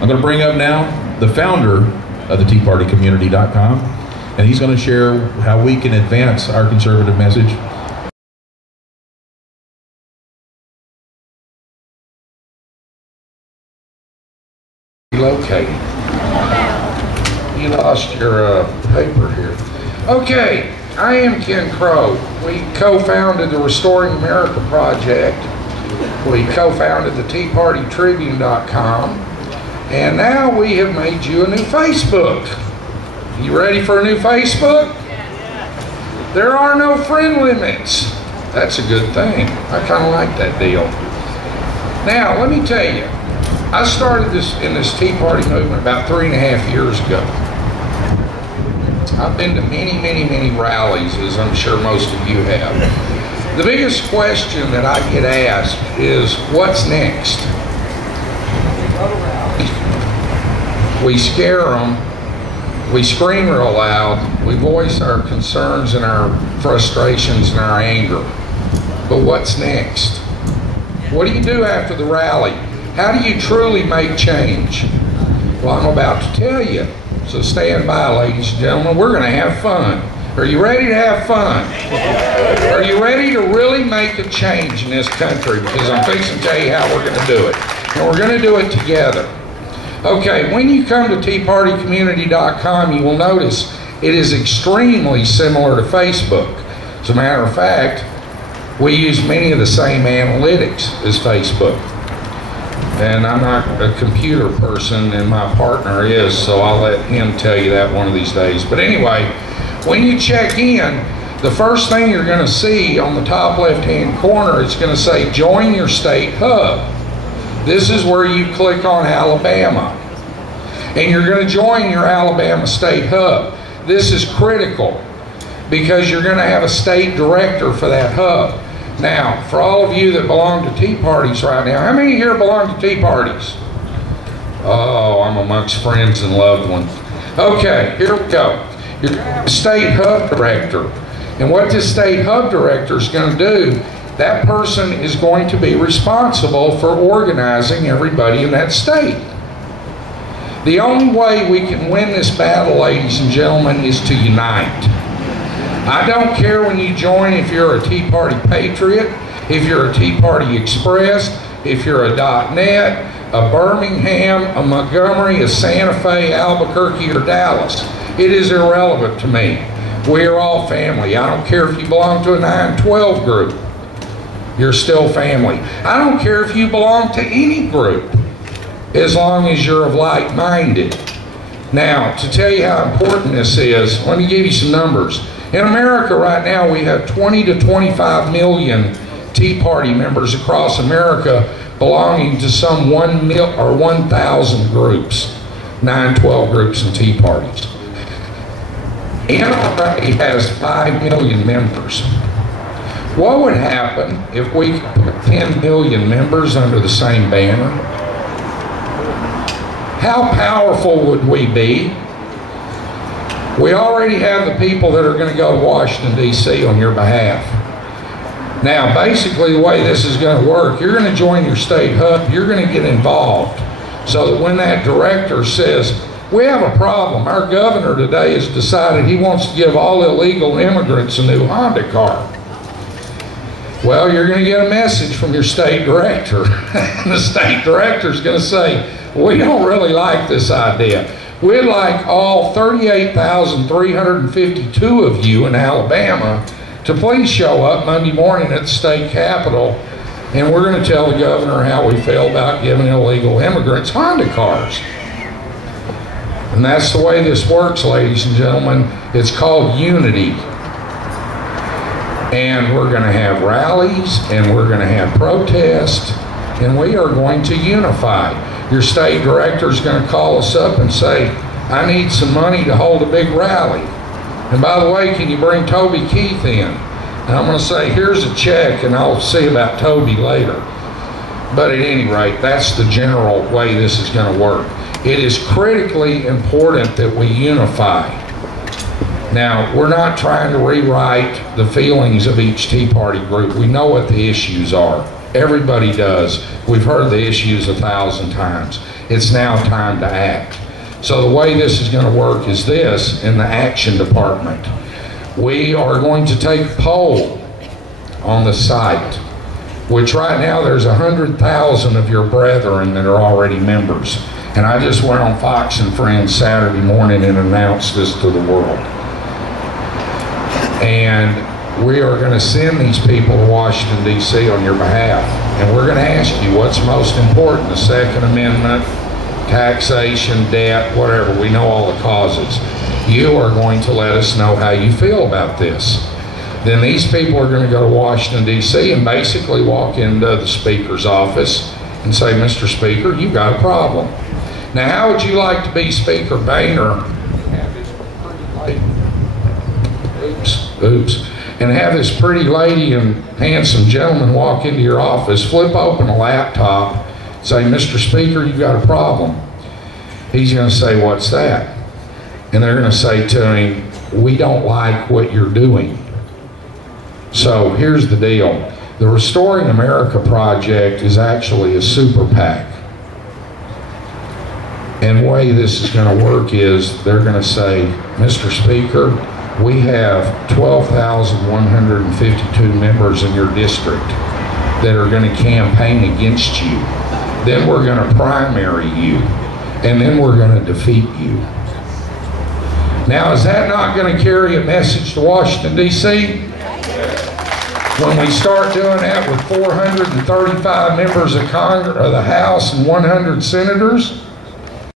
I'm going to bring up now the founder of the TeaPartyCommunity.com, and he's going to share how we can advance our conservative message. Located. You lost your paper here. Okay, I am Ken Crow. We co-founded the Restoring America Project. We co-founded the TeaPartyTribune.com, and now we have made you a new Facebook. You ready for a new Facebook? There are no friend limits. That's a good thing. I kind of like that deal. Now, let me tell you, I started in this Tea Party movement about 3.5 years ago. I've been to many rallies, as I'm sure most of you have. The biggest question that I get asked is, what's next? We scare them, we scream real loud, we voice our concerns and our frustrations and our anger. But what's next? What do you do after the rally? How do you truly make change? Well, I'm about to tell you. So stand by, ladies and gentlemen. We're going to have fun. Are you ready to have fun? Are you ready to really make a change in this country? Because I'm fixing to tell you how we're going to do it. And we're going to do it together. Okay, when you come to TeaPartyCommunity.com, you will notice it is extremely similar to Facebook. As a matter of fact, we use many of the same analytics as Facebook. And I'm not a computer person, and my partner is, so I'll let him tell you that one of these days. But anyway, when you check in, the first thing you're going to see on the top left-hand corner, it's going to say Join Your State Hub. This is where you click on Alabama. And you're going to join your Alabama State Hub. This is critical because you're going to have a state director for that hub. Now, for all of you that belong to Tea Parties right now, how many here belong to Tea Parties? Oh, I'm amongst friends and loved ones. Okay, here we go. Your state hub director. And what this state hub director is going to do, that person is going to be responsible for organizing everybody in that state. The only way we can win this battle, ladies and gentlemen, is to unite. I don't care when you join if you're a Tea Party Patriot, if you're a Tea Party Express, if you're a .net, a Birmingham, a Montgomery, a Santa Fe, Albuquerque, or Dallas. It is irrelevant to me. We are all family. I don't care if you belong to a 912 group. You're still family. I don't care if you belong to any group, as long as you're of like-minded. Now, to tell you how important this is, let me give you some numbers. In America right now, we have 20 to 25 million Tea Party members across America belonging to some 1,000 groups, 912 groups and Tea Parties. NRA has 5 million members. What would happen if we put 10 million members under the same banner? How powerful would we be? We already have the people that are going to go to Washington, D.C. on your behalf. Now, basically the way this is going to work, you're going to join your state hub, you're going to get involved, so that when that director says, we have a problem, our governor today has decided he wants to give all illegal immigrants a new Honda car. Well, you're going to get a message from your state director. And the state director is going to say, we don't really like this idea. We'd like all 38,352 of you in Alabama to please show up Monday morning at the state capitol, and we're going to tell the governor how we feel about giving illegal immigrants Honda cars. And that's the way this works, ladies and gentlemen. It's called unity. And we're going to have rallies, and we're going to have protests, and we are going to unify. Your state director is going to call us up and say, I need some money to hold a big rally. And by the way, can you bring Toby Keith in? And I'm going to say, here's a check, and I'll see about Toby later. But at any rate, that's the general way this is going to work. It is critically important that we unify. Now, we're not trying to rewrite the feelings of each Tea Party group. We know what the issues are. Everybody does. We've heard the issues 1,000 times. It's now time to act. So the way this is going to work is this in the action department. We are going to take a poll on the site, which right now there's 100,000 of your brethren that are already members. And I just went on Fox and Friends Saturday morning and announced this to the world. And we are going to send these people to Washington, D.C. on your behalf. And we're going to ask you what's most important, the Second Amendment, taxation, debt, whatever. We know all the causes. You are going to let us know how you feel about this. Then these people are going to go to Washington, D.C. and basically walk into the Speaker's office and say, Mr. Speaker, you've got a problem. Now, how would you like to be Speaker Boehner? Oops. And have this pretty lady and handsome gentleman walk into your office, flip open a laptop, say, Mr. Speaker, you've got a problem. He's going to say, what's that? And they're going to say to him, we don't like what you're doing. So here's the deal. The Restoring America Project is actually a super PAC. And the way this is going to work is they're going to say, Mr. Speaker, we have 12,152 members in your district that are going to campaign against you. Then we're going to primary you, and then we're going to defeat you. Now, is that not going to carry a message to Washington, D.C.? When we start doing that with 435 members of Congress, of the House, and 100 senators,